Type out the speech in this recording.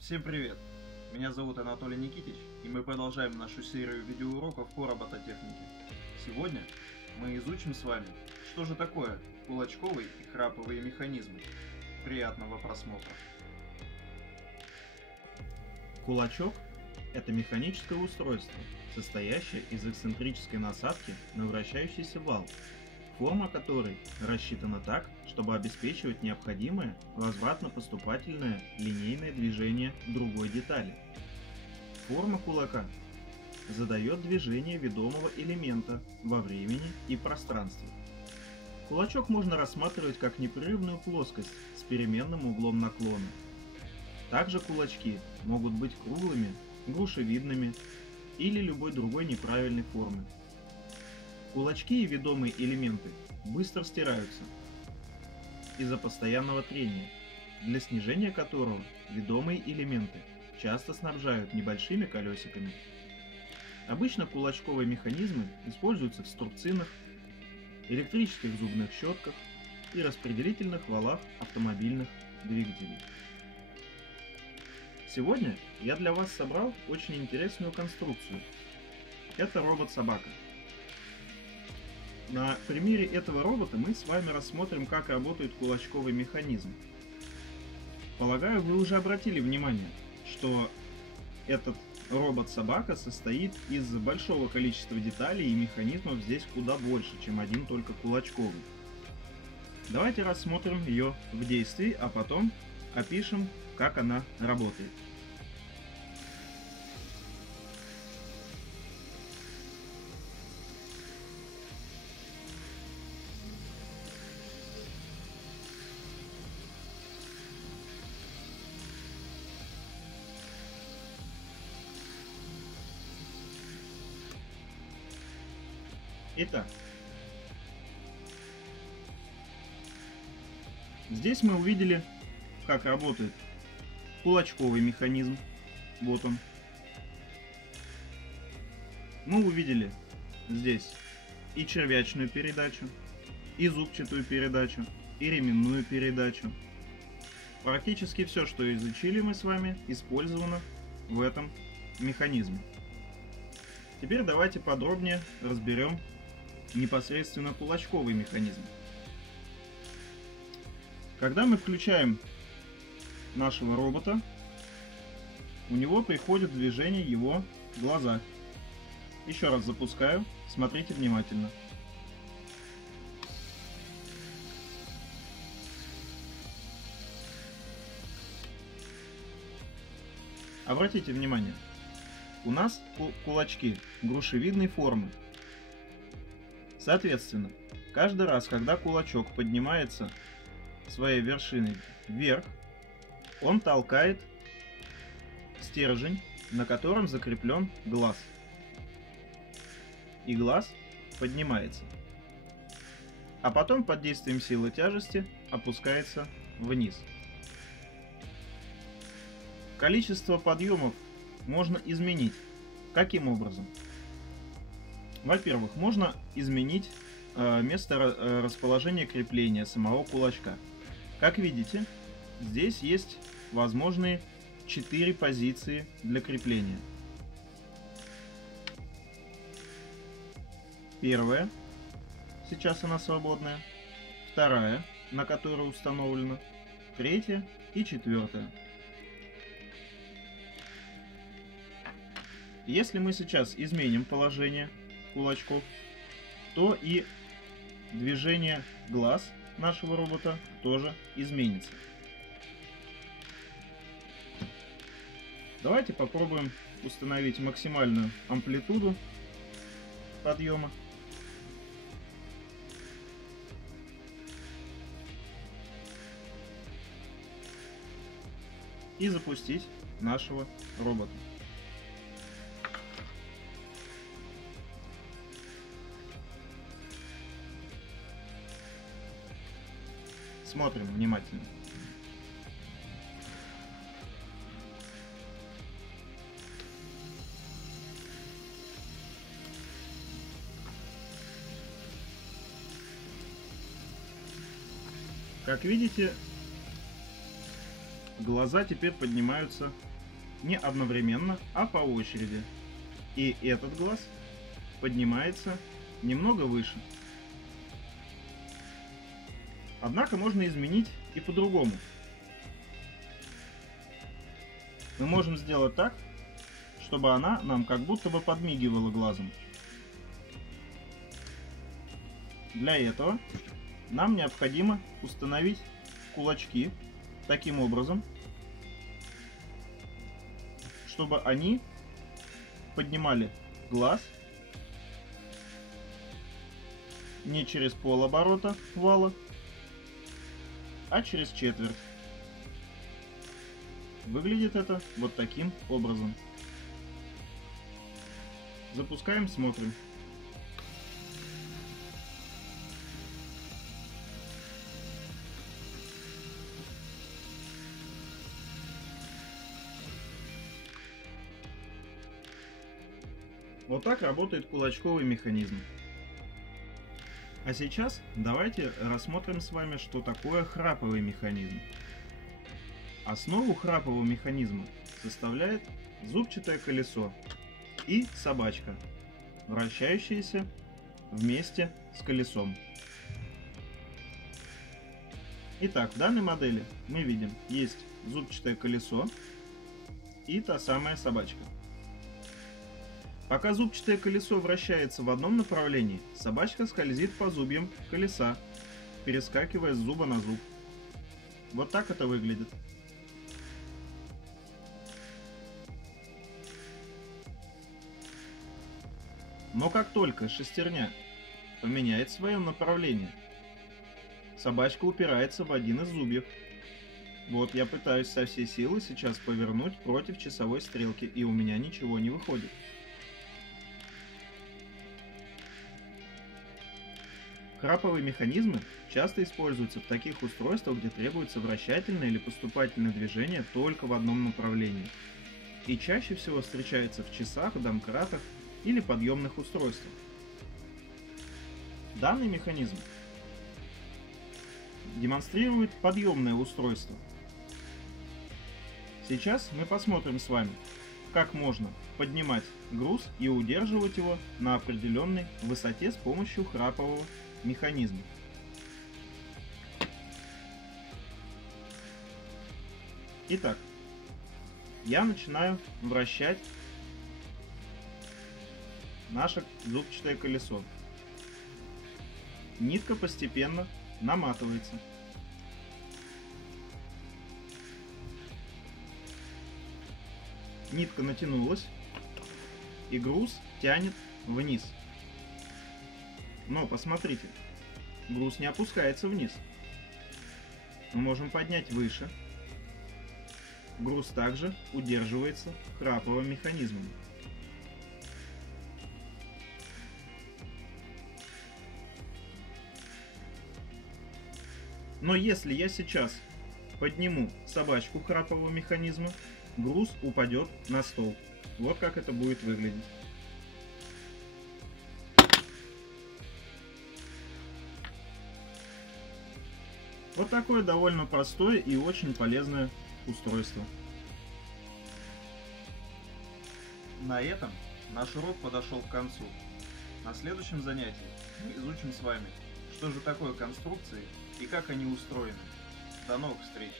Всем привет! Меня зовут Анатолий Никитич, и мы продолжаем нашу серию видеоуроков по робототехнике. Сегодня мы изучим с вами, что же такое кулачковые и храповые механизмы. Приятного просмотра! Кулачок – это механическое устройство, состоящее из эксцентрической насадки на вращающийся вал, форма которой рассчитана так, чтобы обеспечивать необходимое возвратно-поступательное линейное движение другой детали. Форма кулака задает движение ведомого элемента во времени и пространстве. Кулачок можно рассматривать как непрерывную плоскость с переменным углом наклона. Также кулачки могут быть круглыми, грушевидными или любой другой неправильной формы. Кулачки и ведомые элементы быстро стираются из-за постоянного трения, для снижения которого ведомые элементы часто снабжают небольшими колесиками. Обычно кулачковые механизмы используются в струбцинах, электрических зубных щетках и распределительных валах автомобильных двигателей. Сегодня я для вас собрал очень интересную конструкцию. Это робот-собака. На примере этого робота мы с вами рассмотрим, как работает кулачковый механизм. Полагаю, вы уже обратили внимание, что этот робот-собака состоит из большого количества деталей, и механизмов здесь куда больше, чем один только кулачковый. Давайте рассмотрим ее в действии, а потом опишем, как она работает. Итак, здесь мы увидели, как работает кулачковый механизм. Вот он. Мы увидели здесь и червячную передачу, и зубчатую передачу, и ременную передачу. Практически все, что изучили мы с вами, использовано в этом механизме. Теперь давайте подробнее разберем непосредственно кулачковый механизм. Когда мы включаем нашего робота, у него приходит в движение его глаза. Еще раз запускаю, смотрите внимательно. Обратите внимание, у нас кулачки грушевидной формы. Соответственно, каждый раз, когда кулачок поднимается своей вершиной вверх, он толкает стержень, на котором закреплен глаз. И глаз поднимается. А потом под действием силы тяжести опускается вниз. Количество подъемов можно изменить. Каким образом? Во-первых, можно изменить место расположения крепления самого кулачка. Как видите, здесь есть возможные 4 позиции для крепления. Первая, сейчас она свободная. Вторая, на которой установлена. Третья и четвертая. Если мы сейчас изменим положение кулачков, то и движение глаз нашего робота тоже изменится. Давайте попробуем установить максимальную амплитуду подъема. И запустить нашего робота. Смотрим внимательно. Как видите, глаза теперь поднимаются не одновременно, а по очереди. И этот глаз поднимается немного выше. Однако можно изменить и по-другому. Мы можем сделать так, чтобы она нам как будто бы подмигивала глазом. Для этого нам необходимо установить кулачки таким образом, чтобы они поднимали глаз не через полоборота вала, а через четверть. Выглядит это вот таким образом. Запускаем, смотрим. Вот так работает кулачковый механизм. А сейчас давайте рассмотрим с вами, что такое храповый механизм. Основу храпового механизма составляет зубчатое колесо и собачка, вращающаяся вместе с колесом. Итак, в данной модели мы видим, есть зубчатое колесо и та самая собачка. Пока зубчатое колесо вращается в одном направлении, собачка скользит по зубьям колеса, перескакивая с зуба на зуб. Вот так это выглядит. Но как только шестерня поменяет свое направление, собачка упирается в один из зубьев. Вот я пытаюсь со всей силы сейчас повернуть против часовой стрелки, и у меня ничего не выходит. Храповые механизмы часто используются в таких устройствах, где требуется вращательное или поступательное движение только в одном направлении. И чаще всего встречается в часах, домкратах или подъемных устройствах. Данный механизм демонстрирует подъемное устройство. Сейчас мы посмотрим с вами, как можно поднимать груз и удерживать его на определенной высоте с помощью храпового механизма. Итак, я начинаю вращать наше зубчатое колесо. Нитка постепенно наматывается. Нитка натянулась, и груз тянет вниз. Но посмотрите, груз не опускается вниз. Мы можем поднять выше. Груз также удерживается храповым механизмом. Но если я сейчас подниму собачку храпового механизма, груз упадет на стол. Вот как это будет выглядеть. Вот такое довольно простое и очень полезное устройство. На этом наш урок подошел к концу. На следующем занятии мы изучим с вами, что же такое конструкции и как они устроены. До новых встреч!